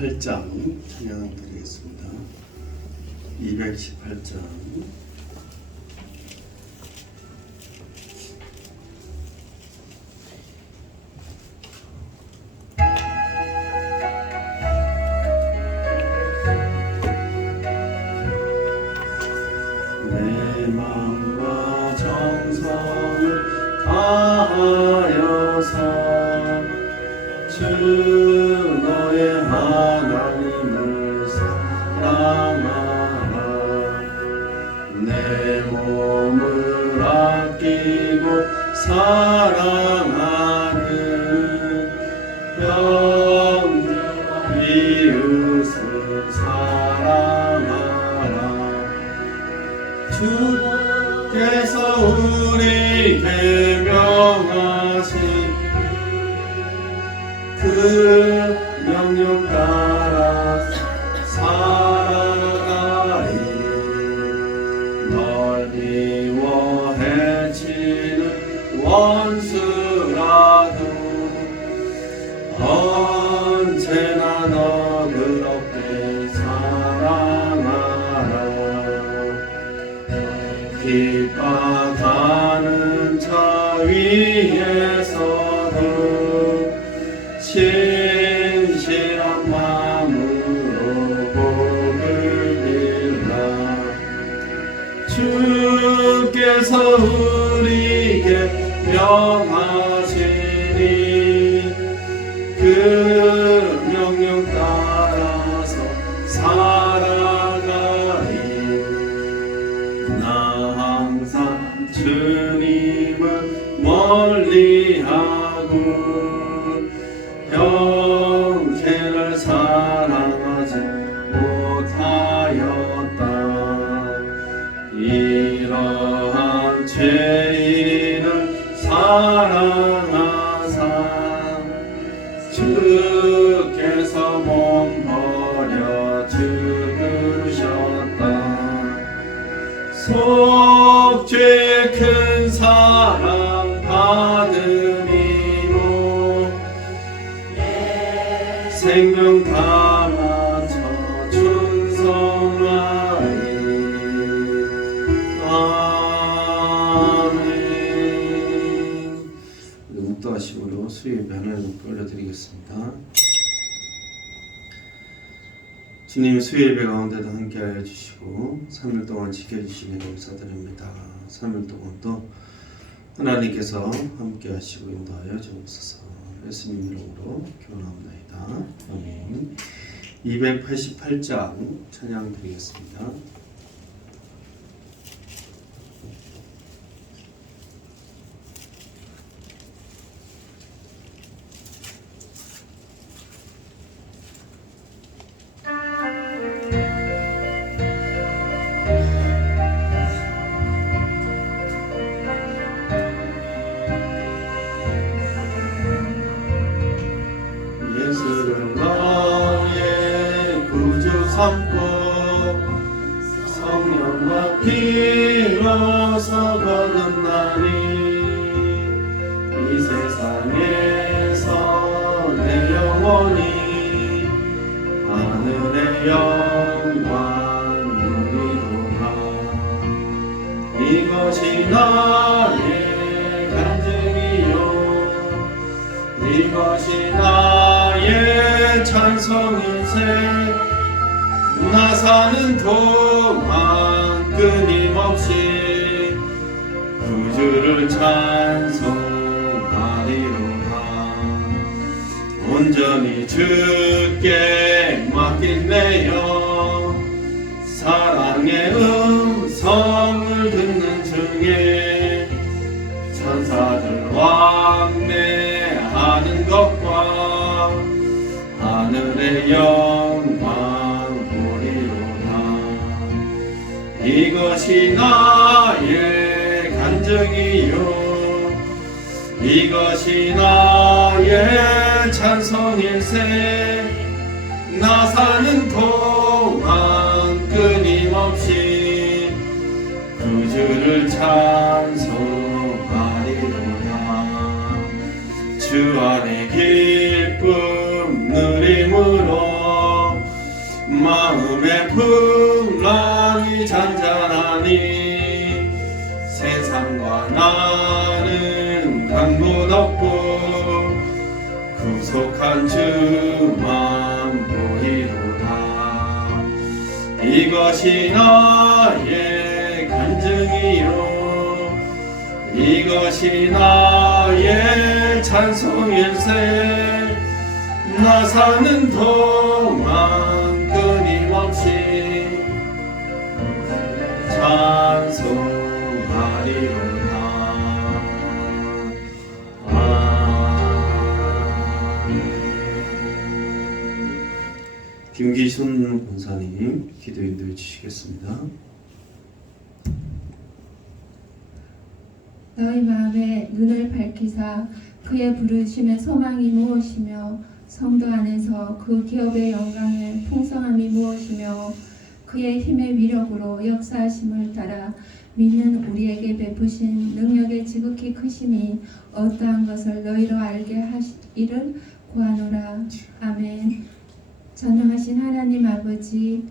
218장 찬양 드리겠습니다. 218장 내 마음과 정성을 다하여서 주 너의 하나님을 사랑하라. 내 몸을 아끼고 사랑하는 형제와 이웃을 사랑하라. 주께서 우리에게 명하신 그 명령 따라 살아가리. 널 미워 해치는 원수라도 언제나 너 그렇게 사랑하라. 빛과 가는 차 위에서도 신실한 마음으로 복을 빌라. 주께서 우리에게 명하시니 그 명령 따라서 살아가리. 나 항상 주님을 멀리하고 형제를 사랑하지 못하였다. 이러한 죄인을 사랑하사 주께서 몸 버려 죽으셨다. 속죄의 큰 사랑 받음이로 생명 담아져 충성하리. 아멘. 묵도하심으로 수요일 하나님 올려드리겠습니다. 주님 수요일 예배 가운데도 함께하여 주시고 3일 동안 지켜주시니 감사드립니다. 3일 동안도 하나님께서 함께하시고 인도하여 주옵소서. 예수님 이름으로 기원합니다. 아멘. 288장 찬양 드리겠습니다. 예수를 나의 구주 삼고 성령과 피로서 거듭나니 이 세상에서 내 영혼이 하늘의 영광 누리도다. 이것이 나의 간증이요 이것이 나의 찬송일세. 나 사는 동안 끊임없이 구주를 찬송하리로다. 온전히 주께 맡긴내요. 사랑의 음성을 듣는 중에 천사들 왕래하는 것과 하늘의 영광 보리로다. 이것이 나의 간증이요 이것이 나의 찬송일세. 나 사는 동안 끊임없이 구주를 찬송하리로다. 주 안에 기쁨 누림으로 오직한 주만 보이도다. 이것이 나의 간증이요 이것이 나의 찬송일세. 나 사는 동안 끊임없이 찬송하리로다. 김기순 권사님 기도 인도해 주시겠습니다. 너희 마음에 눈을 밝히사 그의 부르심의 소망이 무엇이며 성도 안에서 그 기업의 영광의 풍성함이 무엇이며 그의 힘의 위력으로 역사하심을 따라 믿는 우리에게 베푸신 능력의 지극히 크심이 어떠한 것을 너희로 알게 하시기를 구하노라. 아멘. 전능하신 하나님 아버지,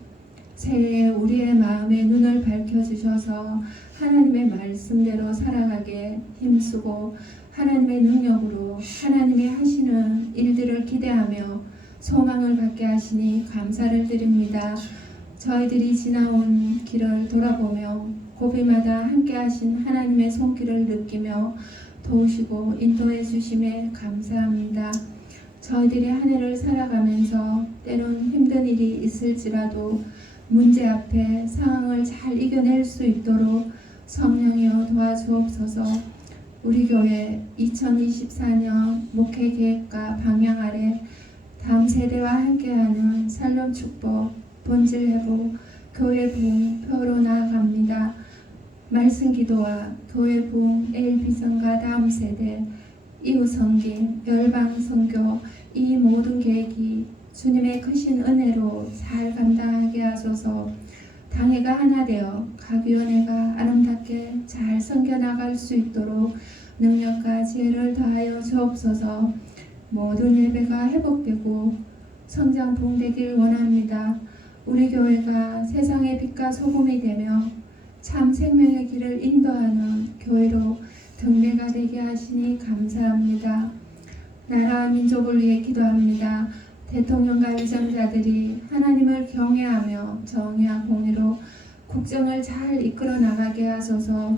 새해 우리의 마음의 눈을 밝혀주셔서 하나님의 말씀대로 살아가게 힘쓰고 하나님의 능력으로 하나님이 하시는 일들을 기대하며 소망을 갖게 하시니 감사를 드립니다. 저희들이 지나온 길을 돌아보며 고비마다 함께 하신 하나님의 손길을 느끼며 도우시고 인도해 주심에 감사합니다. 저희들이 한 해를 살아가면서 때론 힘든 일이 있을지라도 문제 앞에 상황을 잘 이겨낼 수 있도록 성령이여 도와주옵소서. 우리 교회 2024년 목회 계획과 방향 아래 다음 세대와 함께하는 살롬 축복, 본질 회복, 교회 부흥 표로 나아갑니다. 말씀 기도와 교회 부흥 ALB성과 다음 세대, 이웃 섬김, 열방 선교 이 모든 계획이 주님의 크신 은혜로 잘 감당하게 하소서. 당회가 하나 되어 각 위원회가 아름답게 잘 섬겨나갈 수 있도록 능력과 지혜를 더하여 주옵소서. 모든 예배가 회복되고 성장 부흥되길 원합니다. 우리 교회가 세상의 빛과 소금이 되며 참 생명의 길을 인도하는 교회로 등대가 되게 하시니 감사합니다. 나라와 민족을 위해 기도합니다. 대통령과 위정자들이 하나님을 경외하며 정의와 공의로 국정을 잘 이끌어 나가게 하소서.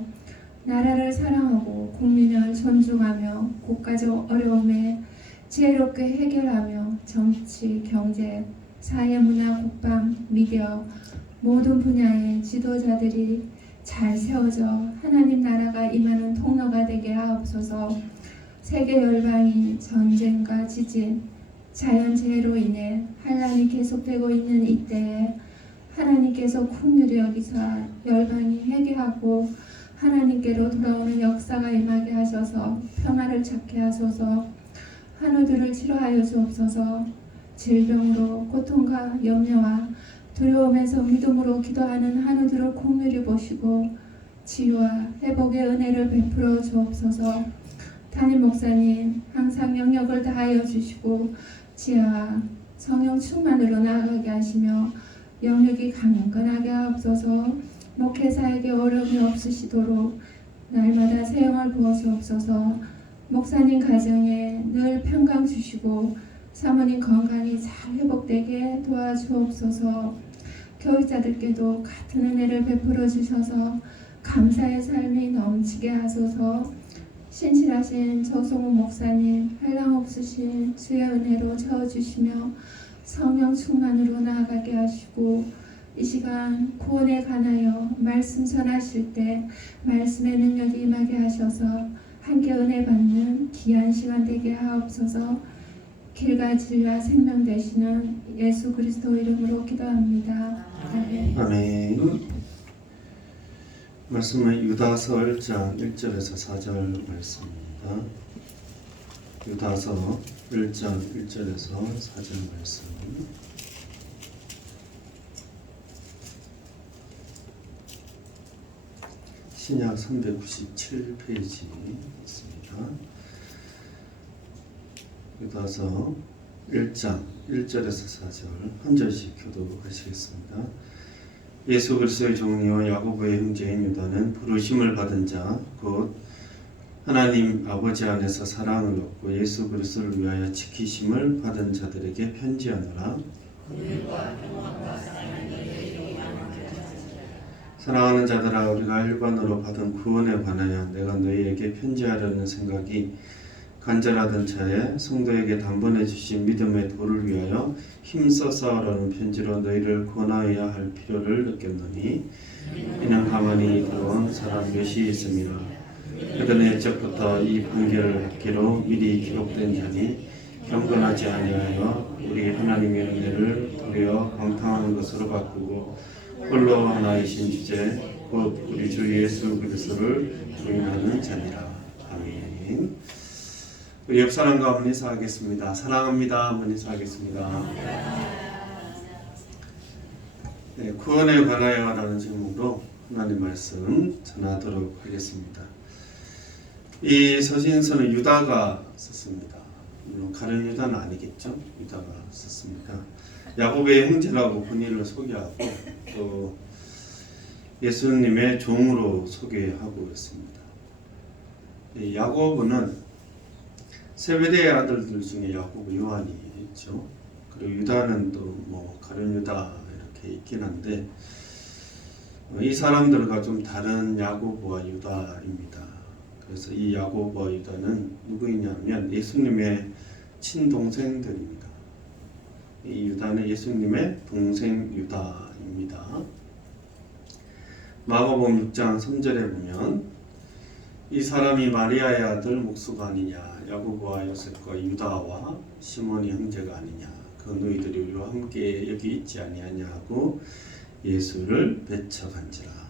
나라를 사랑하고 국민을 존중하며 국가적 어려움에 지혜롭게 해결하며 정치, 경제, 사회, 문화, 국방, 미디어 모든 분야의 지도자들이 잘 세워져 하나님 나라가 임하는 통로가 되게 하옵소서. 세계 열방이 전쟁과 지진, 자연재해로 인해 환란이 계속되고 있는 이때에 하나님께서 긍휼히 여기사 열방이 회개하고 하나님께로 돌아오는 역사가 임하게 하셔서 평화를 찾게 하소서. 한우들을 치료하여 주옵소서. 질병으로 고통과 염려와 두려움에서 믿음으로 기도하는 한우들을 긍휼히 보시고 치유와 회복의 은혜를 베풀어 주옵소서. 담임 목사님 항상 영역을 다하여 주시고 지혜와 성령 충만으로 나아가게 하시며 영역이 강건하게 하옵소서. 목회사에게 어려움이 없으시도록 날마다 세영을 부어 주옵소서. 목사님 가정에 늘 평강 주시고 사모님 건강이 잘 회복되게 도와주옵소서. 교육자들께도 같은 은혜를 베풀어 주셔서 감사의 삶이 넘치게 하소서. 신실하신 조성우 목사님 한량없으신 주의 은혜로 채워주시며 성령 충만으로 나아가게 하시고 이 시간 구원에 관하여 말씀 전하실 때 말씀의 능력이 임하게 하셔서 함께 은혜 받는 귀한 시간 되게 하옵소서. 길과 진리와 생명 되시는 예수 그리스도 이름으로 기도합니다. 아멘. 아멘. 말씀은 유다서 1장 1절에서 4절 말씀입니다. 유다서 1장 1절에서 4절 말씀. 신약 397페이지 있습니다. 유다서 1장 1절에서 4절 한 절씩 교독하시겠습니다. 예수 그리스도의 종이요 야고보의 형제인 유다는 부르심을 받은 자 곧 하나님 아버지 안에서 사랑을 얻고 예수 그리스도를 위하여 지키심을 받은 자들에게 편지하노라. 사랑하는 자들아, 우리가 일반으로 받은 구원에 관하여 내가 너희에게 편지하려는 생각이 간절하던 차에 성도에게 단번에 주신 믿음의 도를 위하여 힘써 싸우라는 편지로 너희를 권하여야 할 필요를 느꼈노니 이는 가만히 들어온 사람 몇이 있음이라. 그들은 옛적부터 이 판결을 받기로 미리 기록된 자니 경건하지 아니하여 우리 하나님의 은혜를 도리어 방탕한 것으로 바꾸고 홀로 하나이신 주제 곧 우리 주 예수 그리스도를 부인하는 자니라. 아멘. 우리 옆 사람과 한번 인사하겠습니다. 사랑합니다. 한번 인사하겠습니다. 네, 구원에 관하여라는 제목으로 하나님 말씀 전하도록 하겠습니다. 이 서신서는 유다가 썼습니다. 물론 가룟 유다는 아니겠죠. 유다가 썼습니다. 야곱의 형제라고 본인을 소개하고 또 예수님의 종으로 소개하고 있습니다. 야고보는 세베대의 아들들 중에 야고보, 요한이 있죠. 그리고 유다는 또 뭐 가룟 유다 이렇게 있긴 한데 이 사람들과 좀 다른 야고보와 유다입니다. 그래서 이 야고보와 유다는 누구이냐면 예수님의 친동생들입니다. 이 유다는 예수님의 동생 유다입니다. 마가복음 6장 3절에 보면 이 사람이 마리아의 아들 목수가 아니냐, 야고보와 요셉과 유다와 시몬이 형제가 아니냐, 그 너희들이 우리와 함께 여기 있지 아니하냐 하고 예수를 배척한지라.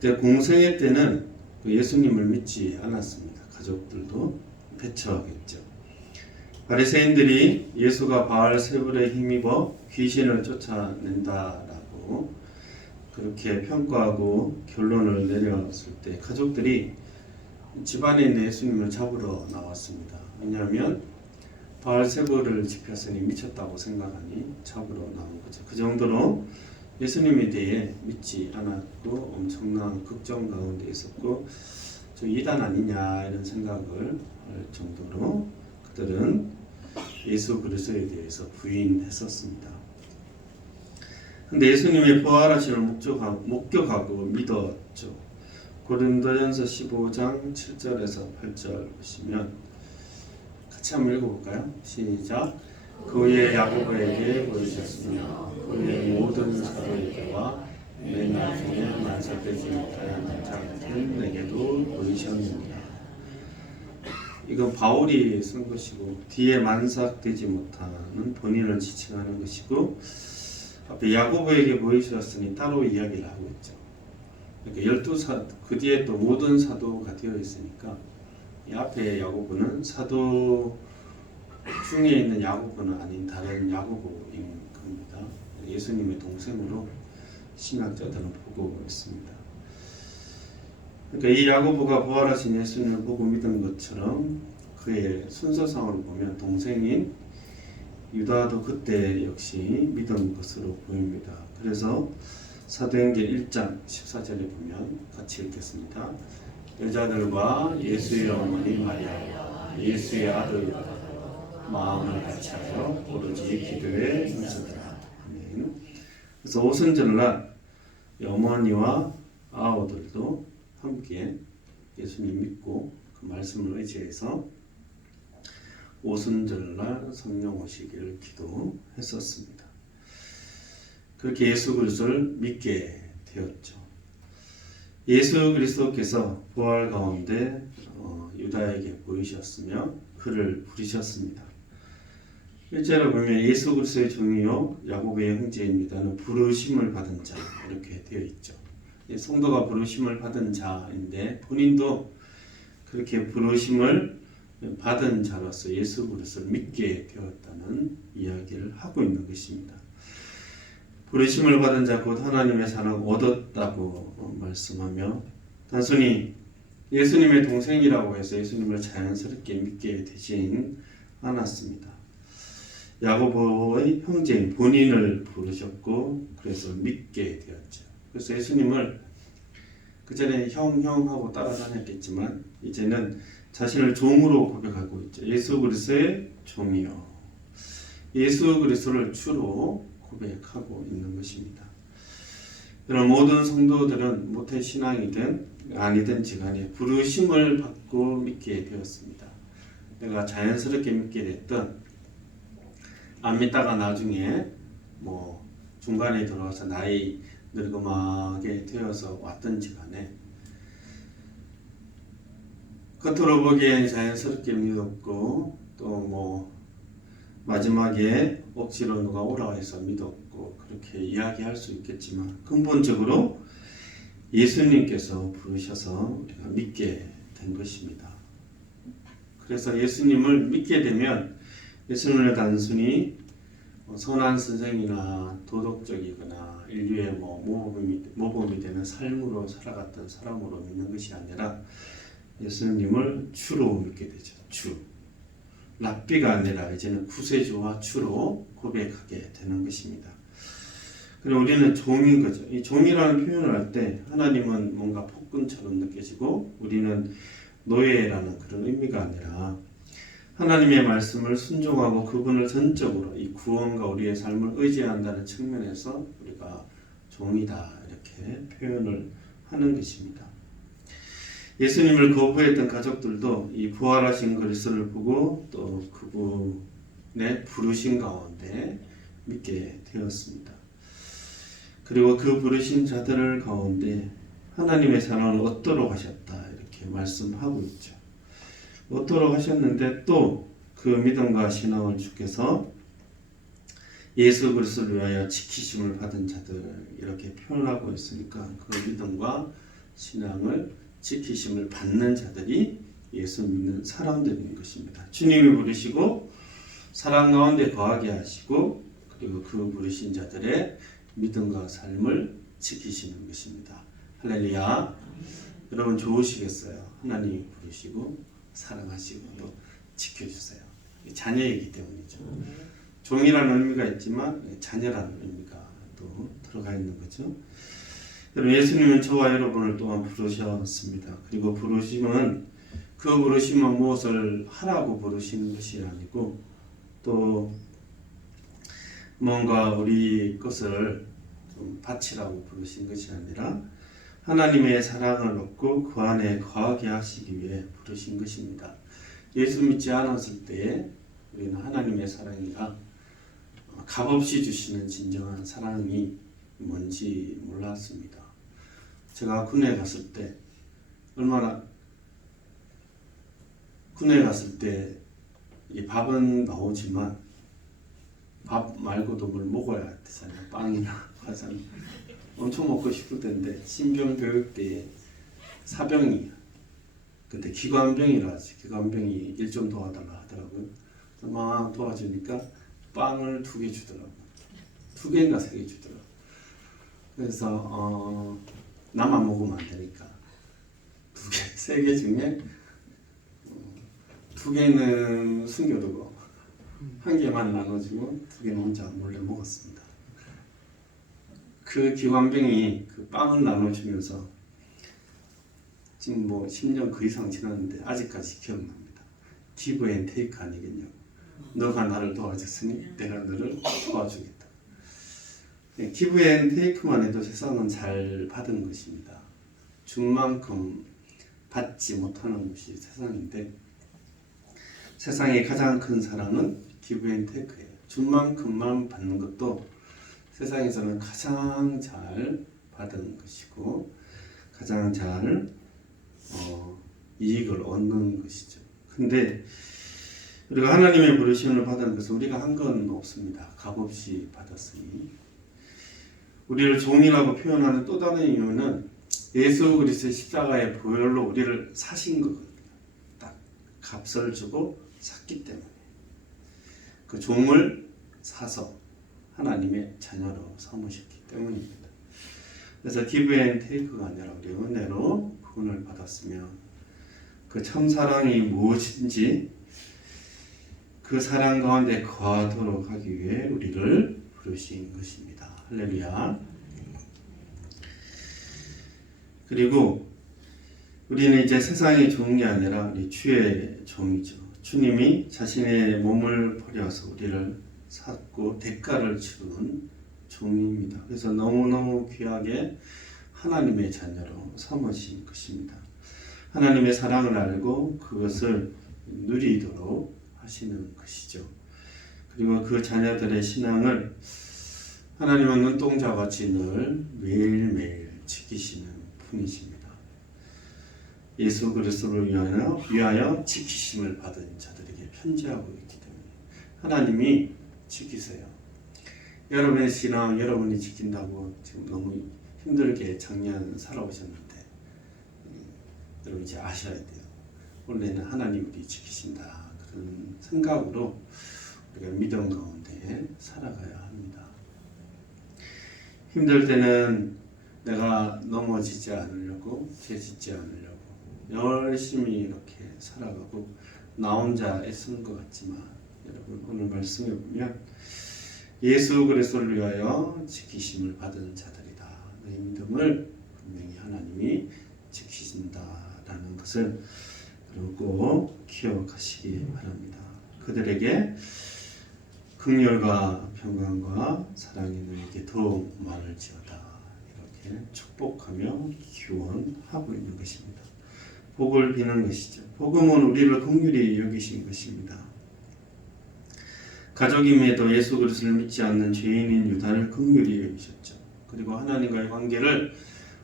그때 공생애 때는 예수님을 믿지 않았습니다. 가족들도 배척했죠. 바리새인들이 예수가 바알세불에 힘입어 귀신을 쫓아낸다라고 그렇게 평가하고 결론을 내렸을 때 가족들이 집안에 있는 예수님을 잡으러 나왔습니다. 왜냐하면 바알세불을 지켰으니 미쳤다고 생각하니 잡으러 나온 거죠. 그 정도로 예수님에 대해 믿지 않았고 엄청난 걱정 가운데 있었고 저 이단 아니냐 이런 생각을 할 정도로 그들은 예수 그리스도에 대해서 부인했었습니다. 근데 예수님의 부활하심을 목격하고 믿었죠. 고린도전서 15장 7절에서 8절 보시면 같이 한번 읽어볼까요? 시작. 그 후에 야고보에게 보이셨으며 그 후에 모든 사도에게와 맨 나중에 만삭되지 못하는 자들에게도 보이셨느니라. 이건 바울이 쓴 것이고 뒤에 만삭되지 못하는 본인을 지칭하는 것이고 앞에 야고보에게 보이셨으니 따로 이야기를 하고 있죠. 그러니까 12사 그 뒤에 또 모든 사도가 되어 있으니까 이 앞에 야고보는 사도 중에 있는 야고보는 아닌 다른 야고보인 겁니다. 예수님의 동생으로 신학자들은 보고 있습니다. 그러니까 이 야고보가 부활하신 예수님을 보고 믿은 것처럼 그의 순서상으로 보면 동생인 유다도 그때 역시 믿은 것으로 보입니다. 그래서 사도행전 1장 14절에 보면 같이 읽겠습니다. 여자들과 예수의 어머니 마리아와 예수의 아들 마음을 같이하여 오로지 기도에 힘쓰더라. 그래서 오순절날 어머니와 아우들도 함께 예수님 믿고 그 말씀을 의지해서 오순절날 성령 오시기를 기도했었습니다. 그렇게 예수 그리스도를 믿게 되었죠. 예수 그리스도께서 부활 가운데 유다에게 보이셨으며 그를 부르셨습니다. 1절에 보면 예수 그리스도의 종이요 야고보의 형제입니다는 부르심을 받은 자 이렇게 되어 있죠. 성도가 부르심을 받은 자인데 본인도 그렇게 부르심을 받은 자로서 예수 그리스도를 믿게 되었다는 이야기를 하고 있는 것입니다. 부르심을 받은 자 곧 하나님의 사랑을 얻었다고 말씀하며 단순히 예수님의 동생이라고 해서 예수님을 자연스럽게 믿게 되진 않았습니다. 야고보의 형제인 본인을 부르셨고 그래서 믿게 되었죠. 그래서 예수님을 그전에 형 하고 따라다녔겠지만 이제는 자신을 종으로 고백하고 있죠. 예수 그리스도의 종이요. 예수 그리스도를 주로 고백하고 있는 것입니다. 이런 모든 성도들은 모태 신앙이든 아니든지 간에 부르심을 받고 믿게 되었습니다. 내가 자연스럽게 믿게 됐던 안 믿다가 나중에 뭐 중간에 들어와서 나이 늙음하게 되어서 왔던지 간에 겉으로 보기엔 자연스럽게 믿었고 또 뭐 마지막에 억지로 누가 오라 해서 믿었고 그렇게 이야기할 수 있겠지만 근본적으로 예수님께서 부르셔서 우리가 믿게 된 것입니다. 그래서 예수님을 믿게 되면 예수님을 단순히 선한 선생이나 도덕적이거나 인류의 모범이 되는 삶으로 살아갔던 사람으로 믿는 것이 아니라 예수님을 주로 믿게 되죠. 주. 랍비가 아니라 이제는 구세주와 주로 고백하게 되는 것입니다. 그리고 우리는 종인 거죠. 이 종이라는 표현을 할 때 하나님은 뭔가 폭군처럼 느껴지고 우리는 노예라는 그런 의미가 아니라 하나님의 말씀을 순종하고 그분을 전적으로 이 구원과 우리의 삶을 의지한다는 측면에서 우리가 종이다 이렇게 표현을 하는 것입니다. 예수님을 거부했던 가족들도 이 부활하신 그리스도를 보고 또 그분의 부르신 가운데 믿게 되었습니다. 그리고 그 부르신 자들 가운데 하나님의 사랑을 얻도록 하셨다 이렇게 말씀하고 있죠. 얻도록 하셨는데 또 그 믿음과 신앙을 주께서 예수 그리스도를 위하여 지키심을 받은 자들 이렇게 표현하고 있으니까 그 믿음과 신앙을 지키심을 받는 자들이 예수 믿는 사람들인 것입니다. 주님이 부르시고 사랑 가운데 거하게 하시고 그리고 그 부르신 자들의 믿음과 삶을 지키시는 것입니다. 할렐루야. 여러분 좋으시겠어요? 하나님이 부르시고 사랑하시고 또 지켜주세요. 자녀이기 때문이죠. 종이라는 의미가 있지만 자녀라는 의미가 또 들어가 있는 거죠. 여러분 예수님은 저와 여러분을 또한 부르셨습니다. 그리고 부르심은 무엇을 하라고 부르시는 것이 아니고 또 뭔가 우리 것을 좀 바치라고 부르신 것이 아니라 하나님의 사랑을 얻고 그 안에 거하게 하시기 위해 부르신 것입니다. 예수 믿지 않았을 때에 우리는 하나님의 사랑이라 값없이 주시는 진정한 사랑이 뭔지 몰랐습니다. 제가 군에 갔을 때 이 밥은 나오지만 밥 말고도 뭘 먹어야 되잖아요. 빵이나 과자 엄청 먹고 싶을 텐데 신병 교육 때 사병이 그때 기관병이라 하지 기관병이 일 좀 도와달라 하더라고요. 그래서 막 도와주니까 빵을 2개 주더라고요. 2개인가 3개 주더라고요. 그래서 나만 먹으면 안 되니까 3개 중에 2개는 숨겨두고 1개만 나눠주고 2개는 혼자 몰래 먹었습니다. 그 기관병이 그 빵을 나눠주면서 지금 뭐 10년 그 이상 지났는데 아직까지 기억납니다. 기브 앤 테이크 아니겠냐고. 너가 나를 도와줬으니 내가 너를 도와주겠다. 기브 앤 테이크만 해도 세상은 잘 받은 것입니다. 준 만큼 받지 못하는 것이 세상인데 세상의 가장 큰 사랑은 기브 앤 테이크예요. 준 만큼만 받는 것도 세상에서는 가장 잘 받은 것이고 가장 잘 이익을 얻는 것이죠. 근데 우리가 하나님의 부르심을 받은 것은 우리가 한 건 없습니다. 값없이 받았으니 우리를 종이라고 표현하는 또 다른 이유는 예수 그리스도의 십자가의 보혈로 우리를 사신 거거든요. 딱 값을 주고 샀기 때문에 그 종을 사서 하나님의 자녀로 삼으셨기 때문입니다. 그래서 기브 앤 테이크가 아니라 우리 은혜로 구원을 받았으면 그 참 사랑이 무엇인지 그 사랑 가운데 거하도록 하기 위해 우리를 부르신 것입니다. 할렐루야. 그리고 우리는 이제 세상의 종이 아니라 우리 주의 종이죠. 주님이 자신의 몸을 버려서 우리를 샀고 대가를 치르는 종입니다. 그래서 너무너무 귀하게 하나님의 자녀로 삼으신 것입니다. 하나님의 사랑을 알고 그것을 누리도록 하시는 것이죠. 그리고 그 자녀들의 신앙을 하나님은 눈동자같이 늘 매일매일 지키시는 분이십니다. 예수 그리스도를 위하여 지키심을 받은 자들에게 편지하고 있기 때문에 하나님이 지키세요. 여러분의 신앙 여러분이 지킨다고 지금 너무 힘들게 작년 살아오셨는데 여러분 이제 아셔야 돼요. 원래는 하나님이 지키신다. 그런 생각으로 우리가 믿음 가운데 살아가야 합니다. 힘들 때는 내가 넘어지지 않으려고 죄짓지 않으려고 열심히 이렇게 살아가고 나 혼자 애쓰는 것 같지만 여러분 오늘 말씀에 보면 예수 그리스도를 위하여 지키심을 받은 자들이다. 너희 믿음을 분명히 하나님이 지키신다라는 것을 꼭 기억하시기 바랍니다. 그들에게 긍휼과 평강과 사랑이 너에게 더욱 많을지어다. 이렇게 축복하며 기원하고 있는 것입니다. 복을 비는 것이죠. 복음은 우리를 긍휼히 여기신 것입니다. 가족임에도 예수 그리스도를 믿지 않는 죄인인 유다를 긍휼히 여기셨죠. 그리고 하나님과의 관계를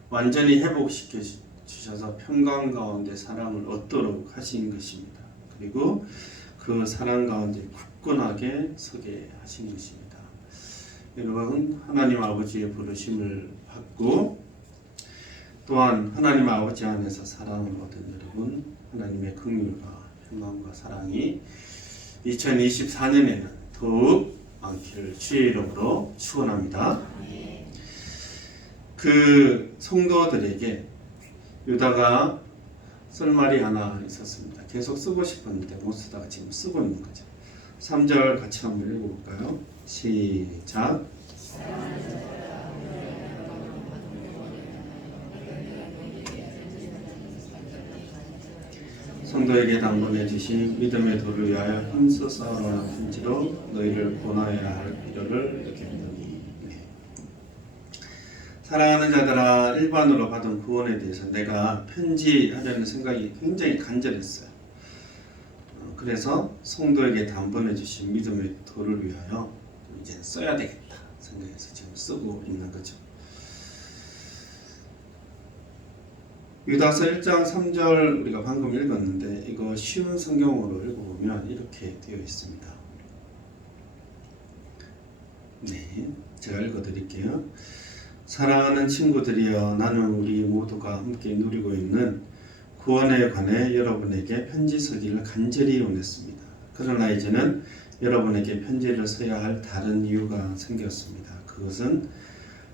완전히 회복시켜 주셔서 평강 가운데 사랑을 얻도록 하신 것입니다. 그리고 그 사랑 가운데 굳건하게 서게 하신 것입니다. 여러분 하나님 아버지의 부르심을 받고 또한 하나님 아버지 안에서 사랑을 얻은 여러분 하나님의 긍휼과 평강과 사랑이 2024년에는 더욱 많기를 주의 이름으로 축원합니다. 그 성도들에게 유다가 쓸 말이 하나 있었습니다. 계속 쓰고 싶었는데 못 쓰다가 지금 쓰고 있는 거죠. 3절 같이 한번 읽어볼까요? 시작. 성도에게 당번해 주신 믿음의 도를 위하여 힘써 싸우라는 편지로 너희를 권하여야 할 필요를 이렇게 믿으니. 사랑하는 자들아, 일반으로 받은 구원에 대해서 내가 편지하려는 생각이 굉장히 간절했어요. 그래서 성도에게 당번해 주신 믿음의 도를 위하여 이제 써야 되겠다 생각해서 지금 쓰고 있는 거죠. 유다서 1장 3절 우리가 방금 읽었는데 이거 쉬운 성경으로 읽어보면 이렇게 되어 있습니다. 네, 제가 읽어드릴게요. 사랑하는 친구들이여, 나는 우리 모두가 함께 누리고 있는 구원에 관해 여러분에게 편지 쓰기를 간절히 원했습니다. 그러나 이제는 여러분에게 편지를 써야 할 다른 이유가 생겼습니다. 그것은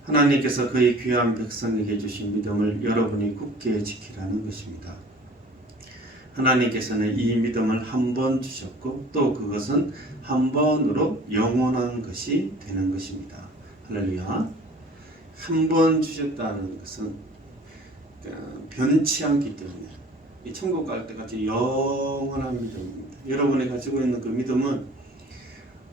하나님께서 그의 귀한 백성에게 주신 믿음을 여러분이 굳게 지키라는 것입니다. 하나님께서는 이 믿음을 한 번 주셨고 또 그것은 한 번으로 영원한 것이 되는 것입니다. 할렐루야. 한 번 주셨다는 것은 변치 않기 때문에 이 천국 갈 때까지 영원한 믿음입니다. 여러분이 가지고 있는 그 믿음은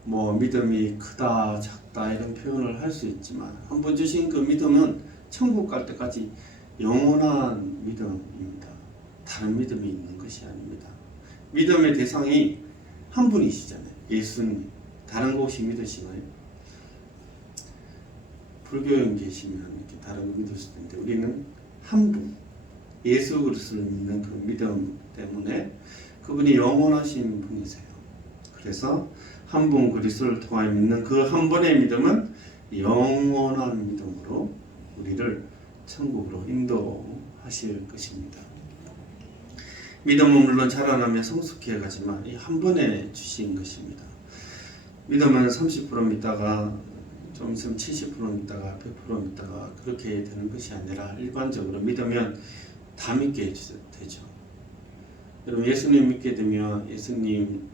뭐 믿음이 크다 작다 이런 표현을 할 수 있지만 한 번 주신 그 믿음은 천국 갈 때까지 영원한 믿음입니다. 다른 믿음이 있는 것이 아닙니다. 믿음의 대상이 한 분이시잖아요. 예수님. 다른 거 혹시 믿으시나요? 불교인 계시면 이렇게 다른 거 믿으실 텐데 우리는 한 분, 예수 그리스도를 믿는 그 믿음 때문에 그분이 영원하신 분이세요. 그래서 한 분 그리스도를 통하여 믿는 그 한 번의 믿음은 영원한 믿음으로 우리를 천국으로 인도하실 것입니다. 믿음은 물론 자라나며 성숙해 가지만 이 한 번에 주신 것입니다. 믿음은 30% 믿다가 좀 있으면 70% 믿다가 100% 믿다가 그렇게 되는 것이 아니라 일반적으로 믿으면 다 믿게 되죠. 여러분 예수님 믿게 되면 예수님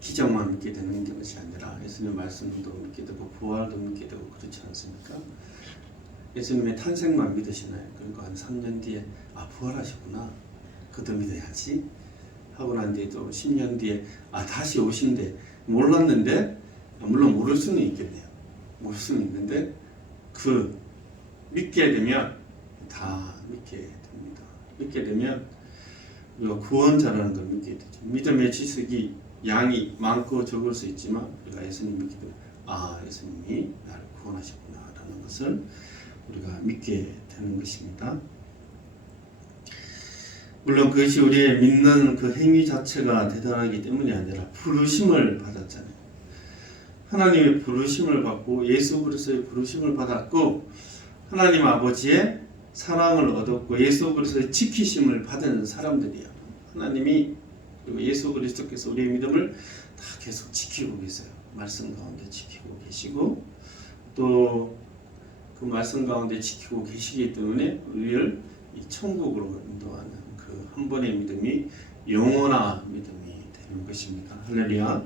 기적만 믿게 되는 것이 아니라 예수님 말씀도 믿게 되고 부활도 믿게 되고 그렇지 않습니까? 예수님의 탄생만 믿으시나요? 그러니까 한 3년 뒤에 부활하셨구나. 그것도 믿어야지. 하고 난 뒤에 또 10년 뒤에 다시 오신대. 몰랐는데 물론 모를 수는 있겠네요. 모를 수는 있는데 믿게 되면 다 믿게 됩니다. 믿게 되면 우리가 구원자라는 걸 믿게 되죠. 믿음의 지식이 양이 많고 적을 수 있지만 우리가 예수님 믿게 되면 예수님이 나를 구원하셨구나라는 것을 우리가 믿게 되는 것입니다. 물론 그것이 우리의 믿는 그 행위 자체가 대단하기 때문이 아니라 부르심을 받았잖아요. 하나님의 부르심을 받고 예수 그리스도의 부르심을 받았고 하나님 아버지의 사랑을 얻었고 예수 그리스도의 지키심을 받은 사람들이야. 하나님이 그리고 예수 그리스도께서 우리의 믿음을 다 계속 지키고 계세요. 말씀 가운데 지키고 계시고 또 그 말씀 가운데 지키고 계시기 때문에 우리를 이 천국으로 인도하는 그 한 번의 믿음이 영원한 믿음이 되는 것입니다. 할렐루야.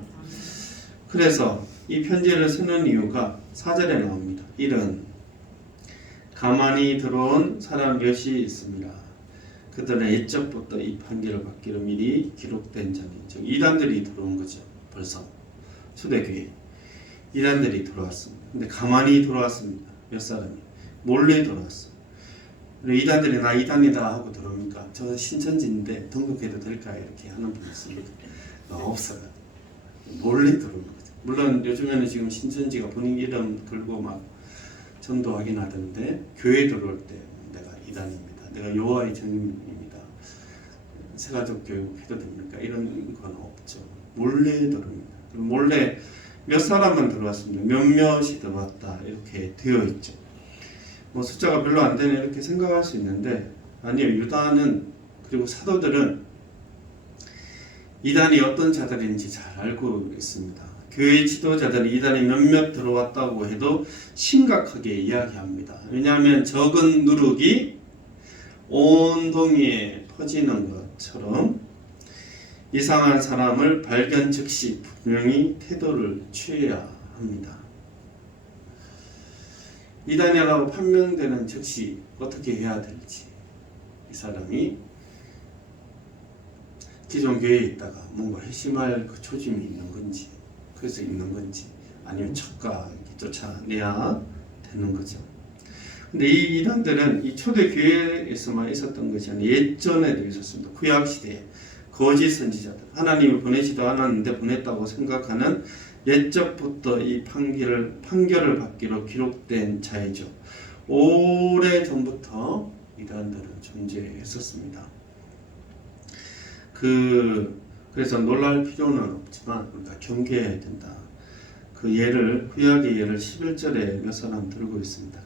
그래서 이 편지를 쓰는 이유가 4절에 나옵니다. 이런 가만히 들어온 사람 몇이 있습니다. 그들은 옛적부터 이 판결을 받기로 미리 기록된 자니 즉 이단들이 들어온 거죠. 벌써 초대교회 이단들이 들어왔습니다. 근데 가만히 들어왔습니다. 몇 사람이 몰래 들어왔어요. 이단들이 나 이단이다 하고 들어오니까 저 신천지인데 등록해도 될까 이렇게 하는 분이 있습니다. 없어요. 몰래 들어오는 거죠. 물론 요즘에는 지금 신천지가 본인 이름 걸고 막 전도하긴 하던데 교회 들어올 때 내가 이단입니다. 내가 여호와의 증인입니다. 새가족 교육 해도 됩니까? 이런 건 없죠. 몰래 들어옵니다. 몰래 몇 사람만 들어왔습니다. 몇몇이 들어왔다 이렇게 되어 있죠. 뭐 숫자가 별로 안 되네 이렇게 생각할 수 있는데 아니요. 유다는 그리고 사도들은 이단이 어떤 자들인지 잘 알고 있습니다. 교회 지도자들이 이단이 몇몇 들어왔다고 해도 심각하게 이야기합니다. 왜냐하면 적은 누룩이 온 동이에 퍼지는 것처럼 이상한 사람을 발견 즉시 분명히 태도를 취해야 합니다. 이단이라고 판명되는 즉시 어떻게 해야 될지 이 사람이 기존 교회에 있다가 뭔가 회심할 그 초심이 있는 건지 그래서 있는 건지 아니면 척가 쫓아내야 되는 거죠. 근데 이 이단들은 이 초대 교회에서만 있었던 것이 아니라 예전에도 있었습니다. 구약 시대에 거짓 선지자들 하나님이 보내지도 않았는데 보냈다고 생각하는 옛적부터 이 판결을 받기로 기록된 자이죠. 오래 전부터 이단들은 존재했었습니다. 그래서 놀랄 필요는 없지만 우리가 경계해야 된다. 그 예를 구약의 예를 11절에 몇 사람 들고 있습니다.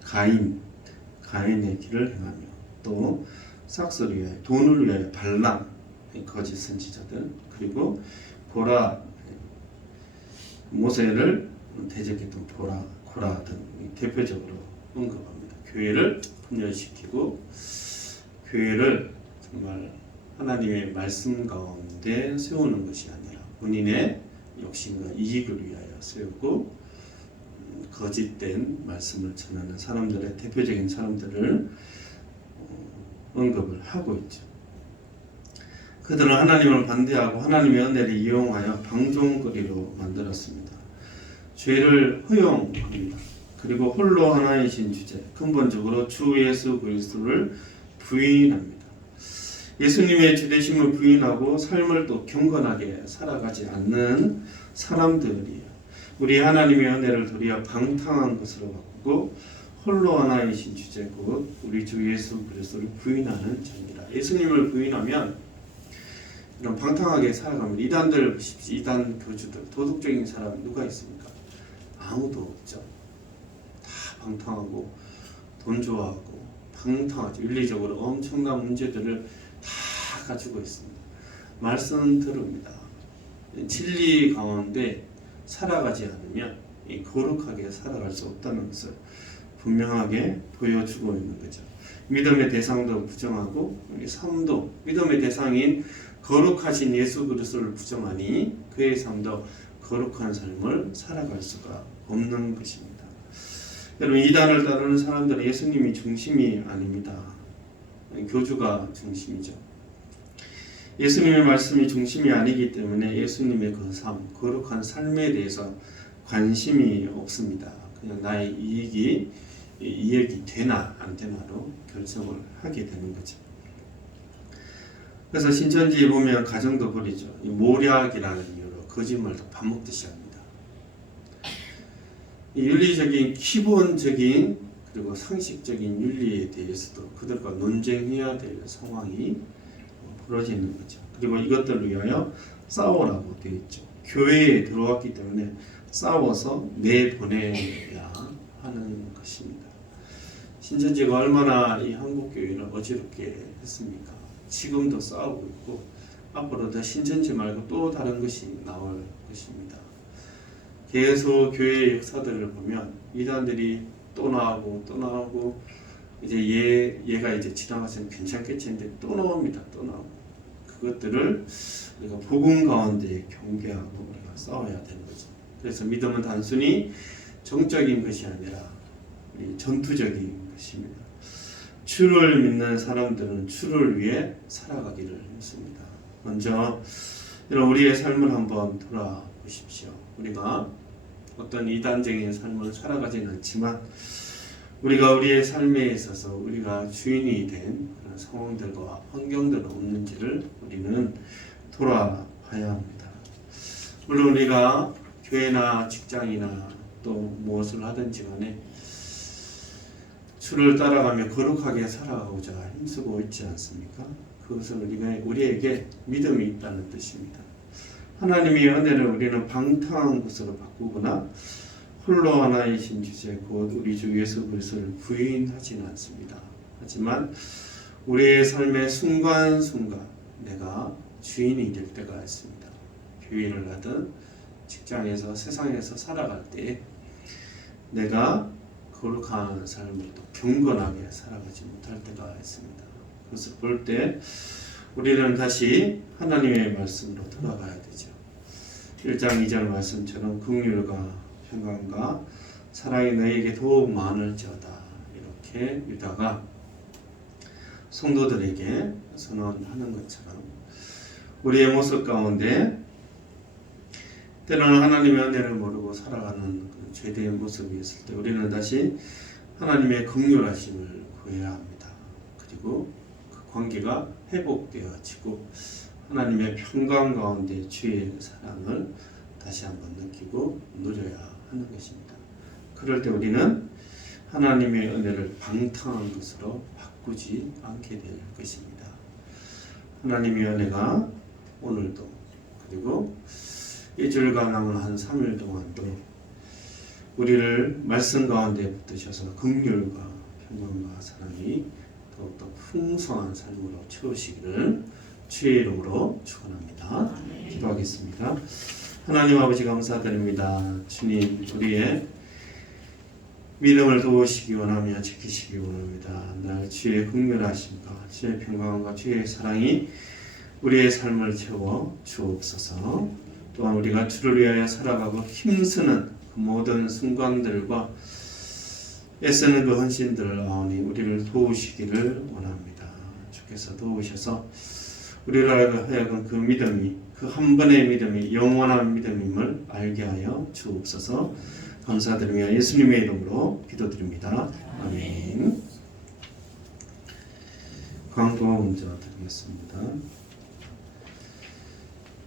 가인의 길을 행하며 또 삭스를 위하여 돈을 위하여 발람 거짓 선지자들 그리고 보라 모세를 대적했던 코라 등 대표적으로 언급합니다. 교회를 분열시키고 교회를 정말 하나님의 말씀 가운데 세우는 것이 아니라 본인의 욕심과 이익을 위하여 세우고 거짓된 말씀을 전하는 사람들의 대표적인 사람들을 언급을 하고 있죠. 그들은 하나님을 반대하고 하나님의 은혜를 이용하여 방종거리로 만들었습니다. 죄를 허용합니다. 그리고 홀로 하나이신 주제, 근본적으로 주 예수 그리스도를 부인합니다. 예수님의 주되심을 부인하고 삶을 또 경건하게 살아가지 않는 사람들이에요. 우리 하나님의 은혜를 도리어 방탕한 것으로 바꾸고 홀로 하나이신 주제 곧 우리 주 예수 그리스도를 부인하는 자입니다. 예수님을 부인하면 이런 방탕하게 살아갑니다. 이단들 보십시오. 이단 교주들 도덕적인 사람 누가 있습니까? 아무도 없죠. 다 방탕하고 돈 좋아하고 방탕하죠. 윤리적으로 엄청난 문제들을 다 가지고 있습니다. 말씀 들읍니다. 진리 가운데 살아가지 않으면 거룩하게 살아갈 수 없다는 것을 분명하게 보여주고 있는 거죠. 믿음의 대상도 부정하고 삶도 믿음의 대상인 거룩하신 예수 그리스도를 부정하니 그의 삶도 거룩한 삶을 살아갈 수가 없는 것입니다. 여러분, 이단을 따르는 사람들은 예수님이 중심이 아닙니다. 교주가 중심이죠. 예수님의 말씀이 중심이 아니기 때문에 예수님의 그 삶, 거룩한 삶에 대해서 관심이 없습니다. 그냥 나의 이익이 되나 안 되나로 결정을 하게 되는 거죠. 그래서 신천지에 보면 가정도 버리죠. 이 모략이라는 이유로 거짓말도 밥 먹듯이 합니다. 이 윤리적인 기본적인 그리고 상식적인 윤리에 대해서도 그들과 논쟁해야 될 상황이 벌어지는 거죠. 그리고 이것들을 위하여 싸우라고 되어 있죠. 교회에 들어왔기 때문에 싸워서 내보내야 하는 것입니다. 신천지가 얼마나 이 한국 교회를 어지럽게 했습니까? 지금도 싸우고 있고 앞으로 더 신천지 말고 또 다른 것이 나올 것입니다. 계속 교회의 역사들을 보면 이단들이 또 나오고 이제 얘가 이제 지나가서는 괜찮겠지 했는데 또 나옵니다. 또 나오고 그것들을 우리가 복음 가운데 경계하고 우리가 싸워야 되는 거죠. 그래서 믿음은 단순히 정적인 것이 아니라 전투적인 것입니다. 주를 믿는 사람들은 주를 위해 살아가기를 했습니다. 먼저 이런 우리의 삶을 한번 돌아보십시오. 우리가 어떤 이단적인 삶을 살아가지는 않지만 우리가 우리의 삶에 있어서 우리가 주인이 된 그런 상황들과 환경들은 없는지를 우리는 돌아봐야 합니다. 물론 우리가 교회나 직장이나 또 무엇을 하든지 간에 주를 따라가며 거룩하게 살아가고자 힘쓰고 있지 않습니까? 그것은 우리에게 믿음이 있다는 뜻입니다. 하나님의 은혜를 우리는 방탕한 것으로 바꾸거나 홀로 하나이신 주제 곧 우리 주 예수 그리스도를 부인하지는 않습니다. 하지만 우리의 삶의 순간순간 내가 주인이 될 때가 있습니다. 교회를 하든 직장에서 세상에서 살아갈 때 내가 거룩한 삶을 또 경건하게 살아가지 못할 때가 있습니다. 그것을 볼 때 우리는 다시 하나님의 말씀으로 돌아가야 되죠. 1장 2절 말씀처럼 긍휼과 평강과 사랑이 너에게 더욱 많을지어다 이렇게 유다가 성도들에게 선언하는 것처럼 우리의 모습 가운데 때로는 하나님의 은혜를 모르고 살아가는 죄대의 모습이 있을 때 우리는 다시 하나님의 긍휼하심을 구해야 합니다. 그리고 그 관계가 회복되어지고 하나님의 평강 가운데 주의 사랑을 다시 한번 느끼고 누려야 하는 것입니다. 그럴 때 우리는 하나님의 은혜를 방탕한 것으로 바꾸지 않게 될 것입니다. 하나님의 은혜가 오늘도 그리고 일주일간 남은 한 3일 동안도 우리를 말씀 가운데 붙드셔서 긍휼과 평강과 사랑이 더욱더 풍성한 삶으로 채우시기를 주의 이름으로 축원합니다. 기도하겠습니다. 하나님 아버지 감사드립니다. 주님 우리의 믿음을 도우시기 원하며 지키시기 원합니다. 날 주의 긍휼하심과 주의 평강과 주의 사랑이 우리의 삶을 채워 주옵소서. 또한 우리가 주를 위하여 살아가고 힘쓰는 그 모든 순간들과 애쓰는 그 헌신들을 아오니 우리를 도우시기를 원합니다. 주께서 도우셔서 우리를 하여금 그 믿음이 그 한 번의 믿음이 영원한 믿음임을 알게 하여 주옵소서. 감사드리며 예수님의 이름으로 기도드립니다. 아멘. 광고 먼저 드리겠습니다.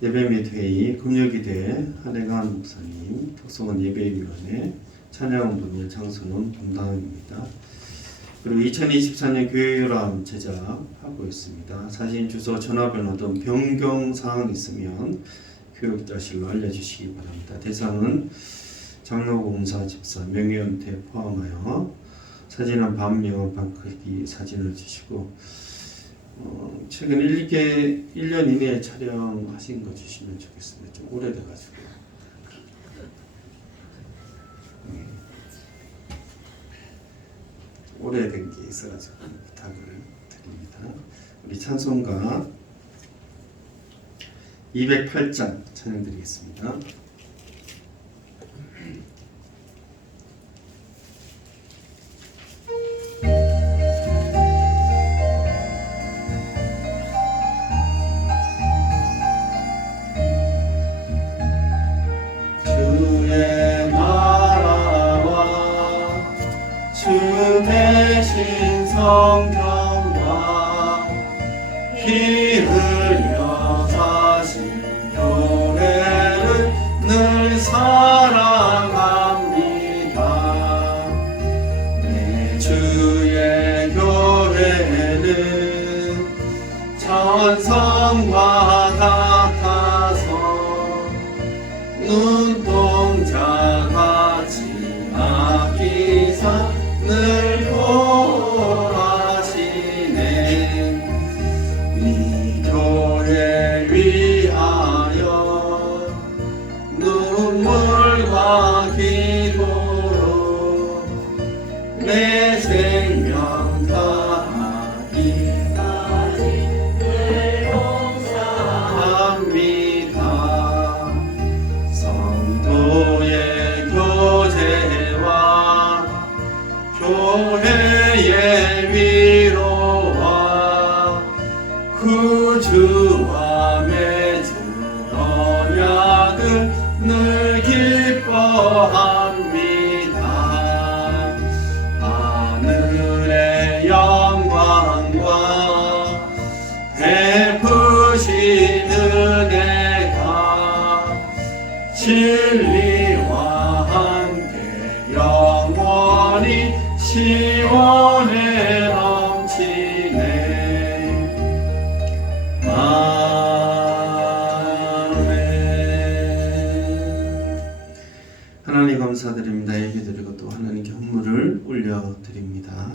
예배 및 회의 금요기대 한혜관 목사님, 특성은 예배위원회, 찬양부는 장소는 분당입니다. 그리고 2024년 교회요람 제작하고 있습니다. 사진, 주소, 전화번호 등 변경사항 있으면 교육자실로 알려주시기 바랍니다. 대상은 장로공사 집사, 명예은퇴 포함하여 사진은 반명, 반크기 사진을 주시고 최근 1년 이내에 촬영하신 거 주시면 좋겠습니다. 좀 오래돼가지고 오래된 게 있어가지고 부탁을 드립니다. 우리 찬송가 208장 찬양드리겠습니다. 성경과 피 흘려 사신 교회를 늘 사랑합니다. 내 주의 교회는 천성과 같아서 눈동자같이 아끼사 늘 보호하시네. 이 교회 위하여 눈물과 기도로 내 생명 다하기까지 늘 봉사합니다. 성도의 교제와 교회의 위로와 구주와 맺은 언약을 늘 기뻐합니다. 하늘의 영광과 베푸신 은혜가 진리와 함께 영원히 시원해 넘치네. 아멘. 하나님 감사드립니다. 예배드리고 또 하나님께 헌물을 올려드립니다.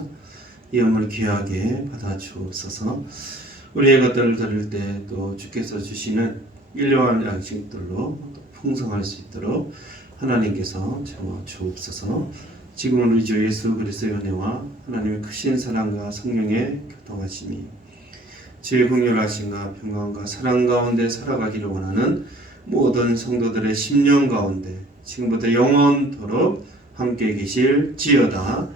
이 헌물 귀하게 받아 주옵소서. 우리의 것들을 드릴 때 또 주께서 주시는 일용할 양식들로 풍성할 수 있도록 하나님께서 채워 주옵소서. 지금 우리 주 예수 그리스도의 은혜와 하나님의 크신 사랑과 성령의 교통하심이 주의 긍휼하심과 평강과 사랑 가운데 살아가기를 원하는 모든 성도들의 심령 가운데 지금부터 영원토록 함께 계실지어다.